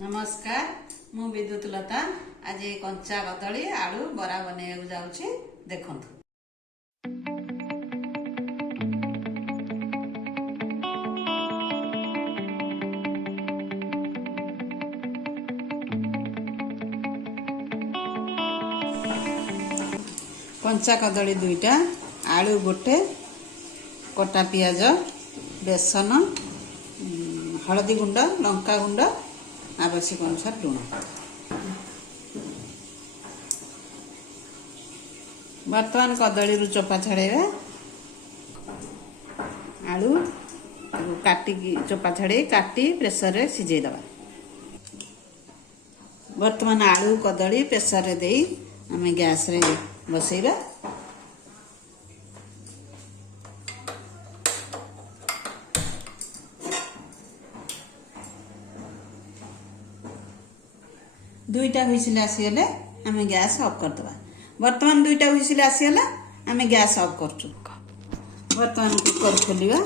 नमस्कार मु विद्युत लता आज कंचा कदली आलू बरा बनैया जाऊँगी देखु। कंचा कदली दुईटा आलू गोटे कटा पियाज बेसन हलदी गुंड लंका गुंड आवश्यक अनुसार लुण। बर्तमान कदली रु चोपा छड़ेगा आलू काटी चोपा छड़े काटी प्रेसर रे सिझे दबा। बर्तमान आलू कदली प्रेसर रे देई आमे गैस रे बसैबा। दुईटा हुइसिल आसीगले आमे गैस ऑफ कर दबा। बर्तमान दुईटा हुइसिल आसीगला आमे गैस ऑफ करछु। बर्तमान कुकर खोलिबा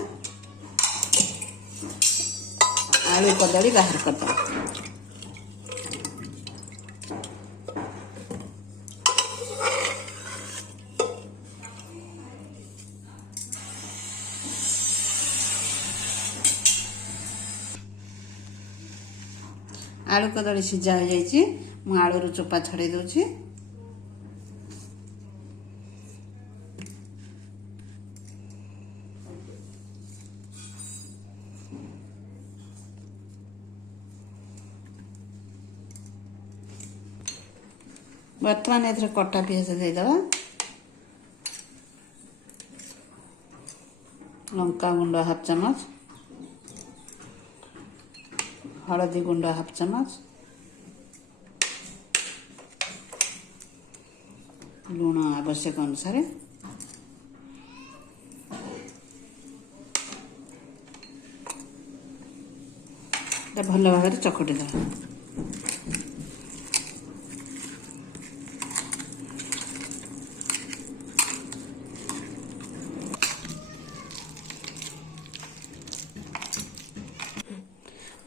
आलू कदली बाहर कर दबा। आलू कदली सिझा हो जाइए मु आलू रु चोपा छड़े दूची। बर्तमान एथरे कटा पियाज देदबा लंका गुंड हाफ चमच हलदी गुंड हाफ चमच लुण आवश्यक अनुसार भल भाव चकटी देवा।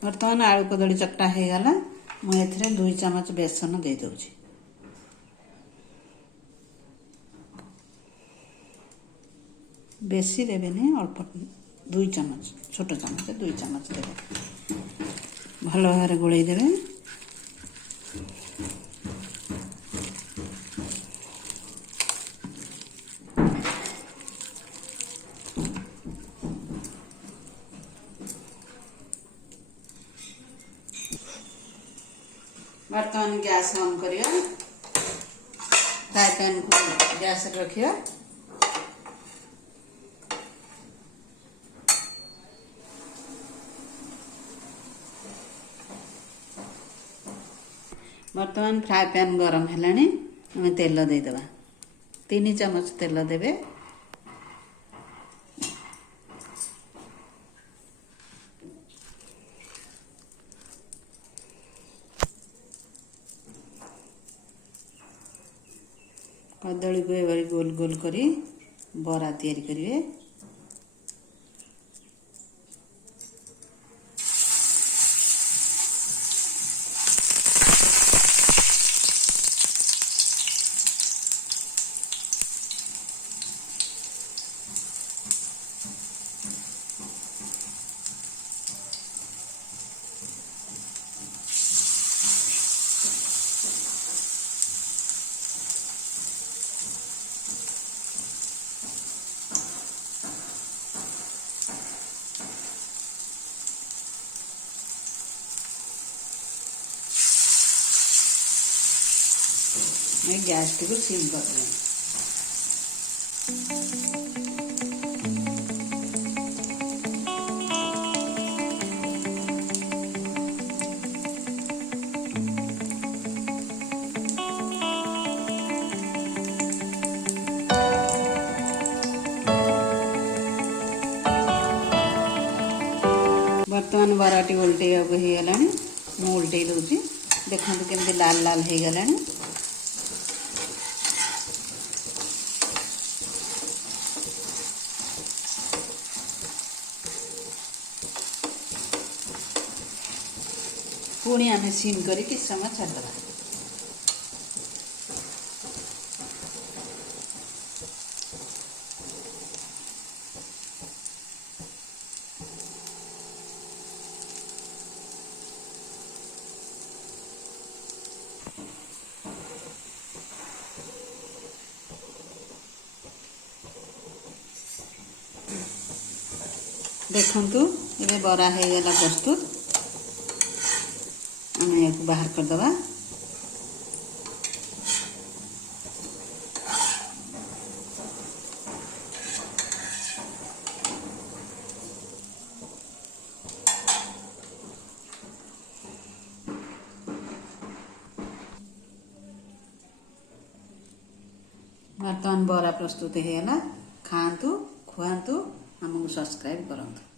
बर्तमान आलू कदली चकटा हो गला मुझे 2 चमच बेसन दे दूची। बेसी देवे नहीं अल्प 2 चमच छोट चमच 2 चमच देवे भल भाव गोल देवे। बर्तमान गैस ऑन करिया फ्राई पैन को गैस रखिया। बर्तमान फ्राई पैन गरम है हमें तेल देदेबा 3 चमच तेल देवे। कदली को एबारी गोल गोल करी बरा तैयारी करिवे। मैं गैस को सिम कर दूँ। बर्तमान बराटी उल्टे हो गला मु उल्टे दूची देखो केमती लाल लाल हो गला। पुणी आम सिम कर किसी समय छाड़देवा। देखंतु ये बरा हो गला प्रस्तुत। आम या बाहर करदे। बर्तमान बरा प्रस्तुत होगा। खातु खुआतु, आमको सब्सक्राइब करंतु।